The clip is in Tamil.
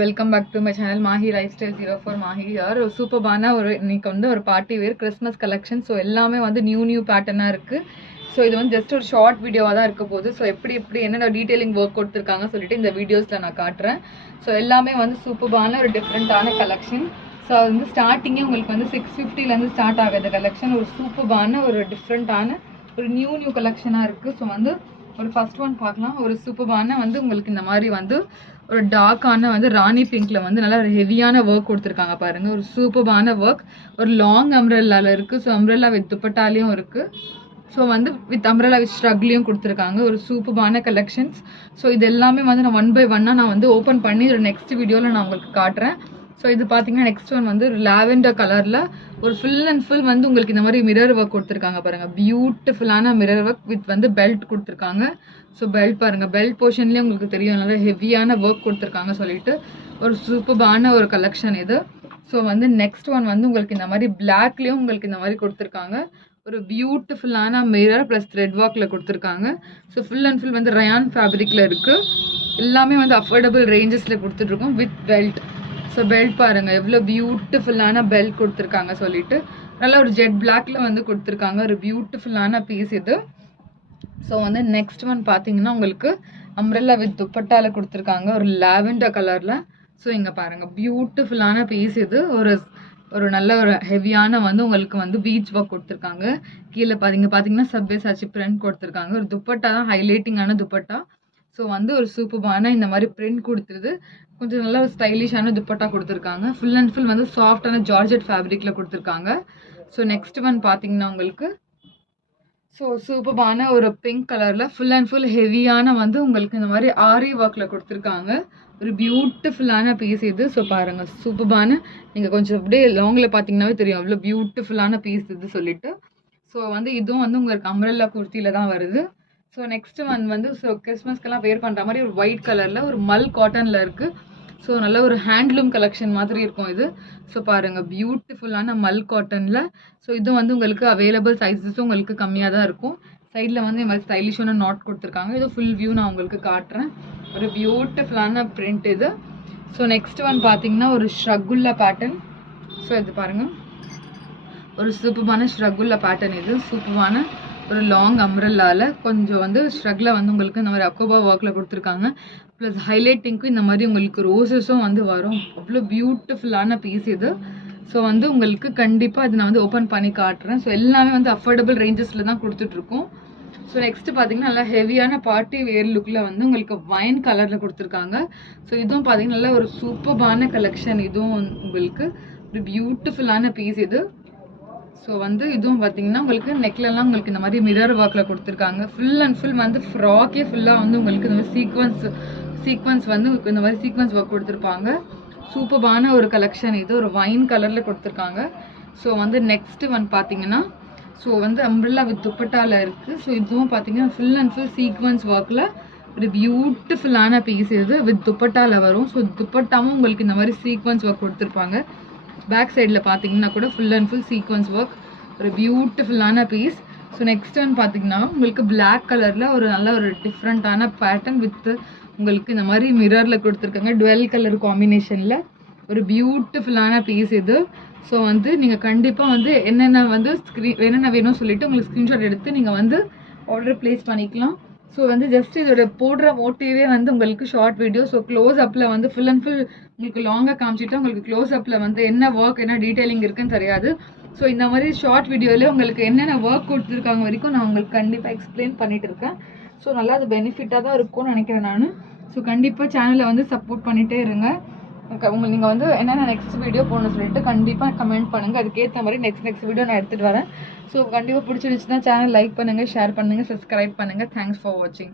Welcome back to my channel Mahi life style 04 Mahi யார் ஒரு சூப்பர்பான இன்னைக்கு வந்து ஒரு party wear Christmas collection. So எல்லாமே வந்து நியூ பேட்டர்னாக இருக்குது. ஸோ இது வந்து ஜஸ்ட் ஒரு ஷார்ட் வீடியோவாக தான் இருக்க போகுது. ஸோ எப்படி என்னென்ன டீட்டெயிலிங் ஒர்க் கொடுத்துருக்காங்க சொல்லிட்டு இந்த வீடியோஸில் நான் காட்டுறேன். ஸோ எல்லாமே வந்து சூப்பர்பான ஒரு டிஃப்ரெண்ட்டான கலெக்ஷன். ஸோ அது வந்து ஸ்டார்டிங்கே உங்களுக்கு வந்து 650லேருந்து ஸ்டார்ட் ஆகுது கலெக்ஷன். ஒரு சூப்பர்பான ஒரு டிஃப்ரெண்ட்டான ஒரு நியூ கலெக்ஷனாக இருக்குது. ஸோ வந்து ஒரு ஃபர்ஸ்ட் ஒன் பார்க்கலாம். ஒரு சூப்பர்பான வந்து உங்களுக்கு இந்த மாதிரி வந்து ஒரு டார்க்கான வந்து ராணி பிங்க்ல வந்து நல்லா ஹெவியான ஒர்க் கொடுத்துருக்காங்க பாருங்க. ஒரு சூப்பர்பான ஒர்க், ஒரு லாங் அம்ப்ரெல்லால இருக்கு. ஸோ அம்ப்ரெல்லா வித் துப்பட்டாலையும் இருக்கு. ஸோ வந்து வித் அம்ப்ரெல்லா வித் ஸ்ட்ரக்லையும் கொடுத்துருக்காங்க. ஒரு சூப்பர்பான கலெக்ஷன்ஸ். ஸோ இது எல்லாமே வந்து நான் 1 by 1 நான் வந்து ஓப்பன் பண்ணி ஒரு நெக்ஸ்ட் வீடியோவில் நான் உங்களுக்கு காட்டுறேன். ஸோ இது பார்த்தீங்கன்னா நெக்ஸ்ட் ஒன் வந்து ஒரு லாவெண்டர் கலரில் ஒரு ஃபுல் அண்ட் ஃபுல் வந்து உங்களுக்கு இந்த மாதிரி மிரர் ஒர்க் கொடுத்துருக்காங்க பாருங்கள். பியூட்டிஃபுல்லான மிரர் ஒர்க் வித் வந்து பெல்ட் கொடுத்துருக்காங்க. ஸோ பெல்ட் பாருங்கள், பெல்ட் போர்ஷன்லேயே உங்களுக்கு தெரியும் நல்லா ஹெவியான ஒர்க் கொடுத்துருக்காங்க சொல்லிட்டு ஒரு சூப்பர்பான ஒரு கலெக்ஷன் இது. ஸோ வந்து நெக்ஸ்ட் ஒன் வந்து உங்களுக்கு இந்த மாதிரி பிளாக்லேயும் உங்களுக்கு இந்த மாதிரி கொடுத்துருக்காங்க. ஒரு பியூட்டிஃபுல்லான மிரர் ப்ளஸ் த்ரெட் ஒர்க்கில் கொடுத்துருக்காங்க. ஸோ ஃபுல் அண்ட் ஃபுல் வந்து ரயான் ஃபேப்ரிக்கில் இருக்குது. எல்லாமே வந்து அஃபோர்டபுள் ரேஞ்சஸில் கொடுத்துட்ருக்கோம் வித் பெல்ட். ஸோ பெல்ட் பாருங்கள் எவ்வளோ பியூட்டிஃபுல்லான பெல்ட் கொடுத்துருக்காங்க சொல்லிட்டு நல்லா ஒரு ஜெட் பிளாக்ல வந்து கொடுத்துருக்காங்க. ஒரு பியூட்டிஃபுல்லான பீஸ் இது. ஸோ வந்து நெக்ஸ்ட் ஒன் பார்த்தீங்கன்னா உங்களுக்கு அம்ப்ரெல்லா வித் துப்பட்டால கொடுத்துருக்காங்க ஒரு லாவெண்டர் கலரில். ஸோ இங்கே பாருங்கள் பியூட்டிஃபுல்லான பீஸ் இது. ஒரு நல்ல ஒரு ஹெவியான வந்து உங்களுக்கு வந்து பீச் ஒர்க் கொடுத்துருக்காங்க. கீழே பார்த்தீங்கன்னா சப்வே சாச்சி பிரிண்ட் கொடுத்துருக்காங்க. ஒரு துப்பட்டா தான் ஹைலைட்டிங்கான துப்பட்டா. ஸோ வந்து ஒரு சூப்பர்பான இந்த மாதிரி பிரிண்ட் கொடுத்துருது. கொஞ்சம் நல்ல ஒரு ஸ்டைலிஷான துப்பட்டா கொடுத்துருக்காங்க. ஃபுல் அண்ட் ஃபுல் வந்து சாஃப்டான ஜார்ஜெட் ஃபேப்ரிக்கில் கொடுத்துருக்காங்க. ஸோ நெக்ஸ்ட் ஒன் பார்த்தீங்கன்னா உங்களுக்கு ஸோ சூப்பர்பான ஒரு பிங்க் கலரில் ஃபுல் அண்ட் ஃபுல் ஹெவியான வந்து உங்களுக்கு இந்த மாதிரி ஆரி ஒர்க்கில் கொடுத்துருக்காங்க. ஒரு பியூட்டிஃபுல்லான பீஸ் இது. ஸோ பாருங்கள் சூப்பர்பான, நீங்கள் கொஞ்சம் அப்படியே லாங்கில் பார்த்தீங்கன்னாவே தெரியும் அவ்வளோ பியூட்டிஃபுல்லான பீஸ் இது சொல்லிட்டு. ஸோ வந்து இதுவும் வந்து உங்களுக்கு அம்ப்ரெல்லா குர்த்தியில் தான் வருது. ஸோ நெக்ஸ்ட் ஒன் வந்து ஸோ கிறிஸ்மஸ்க்கெல்லாம் வேர் பண்ணுற மாதிரி ஒரு ஒயிட் கலரில் ஒரு மல் காட்டனில் இருக்குது. ஸோ நல்ல ஒரு ஹேண்ட்லூம் கலெக்ஷன் மாதிரி இருக்கும் இது. ஸோ பாருங்கள் பியூட்டிஃபுல்லான மல் காட்டனில். ஸோ இது வந்து உங்களுக்கு அவைலபிள் சைஸஸும் உங்களுக்கு கம்மியாக தான் இருக்கும். சைடில் வந்து இந்த மாதிரி ஸ்டைலிஷான நாட் கொடுத்துருக்காங்க. இது ஃபுல் வியூ நான் உங்களுக்கு காட்டுறேன். ஒரு பியூட்டிஃபுல்லான பிரிண்ட் இது. ஸோ நெக்ஸ்ட் ஒன் பார்த்தீங்கன்னா ஒரு ஷ்ரகுல்லா பேட்டர்ன். ஸோ இது பாருங்கள் ஒரு சூப்பர்பான ஷ்ரகுல்லா பேட்டர்ன் இது. சூப்பர்பான ஒரு லாங் அம்ப்ரெல்லாவில் கொஞ்சம் வந்து ஷ்ரக்கில் வந்து உங்களுக்கு இந்த மாதிரி அக்கோபா ஒர்க்கில் கொடுத்துருக்காங்க. ப்ளஸ் ஹைலைட்டிங்க்கும் இந்த மாதிரி உங்களுக்கு ரோசஸும் வந்து வரும். அவ்வளோ பியூட்டிஃபுல்லான பீஸ் இது. ஸோ வந்து உங்களுக்கு கண்டிப்பாக இது நான் வந்து ஓப்பன் பண்ணி காட்டுறேன். ஸோ எல்லாமே வந்து அஃபோர்டபுள் ரேஞ்சஸில் தான் கொடுத்துட்ருக்கோம். ஸோ நெக்ஸ்ட் பார்த்தீங்கன்னா நல்லா ஹெவியான பார்ட்டி வேர் லுக்கில் வந்து உங்களுக்கு வைன் கலரில் கொடுத்துருக்காங்க. ஸோ இதுவும் பார்த்தீங்கன்னா நல்லா ஒரு சூப்பர்பான கலெக்ஷன். இதுவும் உங்களுக்கு ஒரு பியூட்டிஃபுல்லான பீஸ் இது. ஸோ வந்து இதுவும் பார்த்தீங்கன்னா உங்களுக்கு நெக்லெல்லாம் உங்களுக்கு இந்த மாதிரி மிரர் ஒர்க்கில் கொடுத்துருக்காங்க. ஃபுல் அண்ட் ஃபுல் வந்து ஃப்ராக்கே ஃபுல்லாக வந்து உங்களுக்கு இந்த மாதிரி சீக்வன்ஸ் வந்து இந்த மாதிரி சீக்வன்ஸ் ஒர்க் கொடுத்துருப்பாங்க. சூப்பர்பான ஒரு கலெக்ஷன் இது. ஒரு வைன் கலரில் கொடுத்துருக்காங்க. ஸோ வந்து நெக்ஸ்ட் ஒன் பார்த்தீங்கன்னா ஸோ வந்து அம்ப்ரெல்லா வித் துப்பட்டாவில் இருக்குது. ஸோ இதுவும் பார்த்தீங்கன்னா ஃபுல் அண்ட் ஃபுல் சீக்வன்ஸ் ஒர்க்கில் ஒரு பியூட்டிஃபுல்லான பீஸ் இது வித் துப்பட்டாவில் வரும். ஸோ துப்பட்டாவும் உங்களுக்கு இந்த மாதிரி சீக்வன்ஸ் ஒர்க் கொடுத்துருப்பாங்க. பேக் சைடில் பார்த்தீங்கன்னா கூட full and full sequence work ஒரு பியூட்டிஃபுல்லான பீஸ். ஸோ நெக்ஸ்ட் ஒன் பார்த்தீங்கன்னா உங்களுக்கு பிளாக் கலரில் ஒரு நல்ல ஒரு டிஃப்ரெண்ட்டான பேட்டர்ன் வித் உங்களுக்கு இந்த மாதிரி மிரரில் கொடுத்துருக்காங்க. 12 கலர் காம்பினேஷனில் ஒரு பியூட்டிஃபுல்லான பீஸ் இது. ஸோ வந்து நீங்கள் கண்டிப்பாக வந்து என்னென்ன வேணும்னு சொல்லிட்டு உங்களுக்கு ஸ்க்ரீன்ஷாட் எடுத்து நீங்கள் வந்து ஆர்டர் ப்ளேஸ் பண்ணிக்கலாம். ஸோ வந்து ஜஸ்ட் இதோட போடுற மோட்டிவே வந்து உங்களுக்கு ஷார்ட் வீடியோ. ஸோ க்ளோஸ் அப்பில் வந்து ஃபுல் அண்ட் ஃபுல் உங்களுக்கு லாங்காக காமிச்சிட்டு உங்களுக்கு க்ளோஸ் அப்பில் வந்து என்ன ஒர்க் என்ன டீட்டெயிலிங் இருக்குன்னு தெரியாது. ஸோ இந்த மாதிரி ஷார்ட் வீடியோவில் உங்களுக்கு என்னென்ன ஒர்க் கொடுத்துருக்காங்க வரைக்கும் நான் உங்களுக்கு கண்டிப்பாக எக்ஸ்பிளைன் பண்ணிட்டு இருக்கேன். ஸோ நல்லா அது பெனிஃபிட்டாக தான் இருக்கும்னு நினைக்கிறேன் நான். ஸோ கண்டிப்பாக சேனலை வந்து சப்போர்ட் பண்ணிகிட்டே இருங்க. நீங்கள் வந்து என்னென்ன நெக்ஸ்ட் வீடியோ போடணும்னு சொல்லிட்டு கண்டிப்பாக கமெண்ட் பண்ணுங்கள். அதுக்கேற்ற மாதிரி நெக்ஸ்ட் வீடியோ நான் எடுத்துகிட்டு வரேன். ஸோ கண்டிப்பாக பிடிச்சிருந்துச்சுன்னா சேனல் லைக் பண்ணுங்கள், ஷேர் பண்ணுங்கள், சப்ஸ்கிரைப் பண்ணுங்கள். தேங்க்ஸ் ஃபார் வாட்சிங்.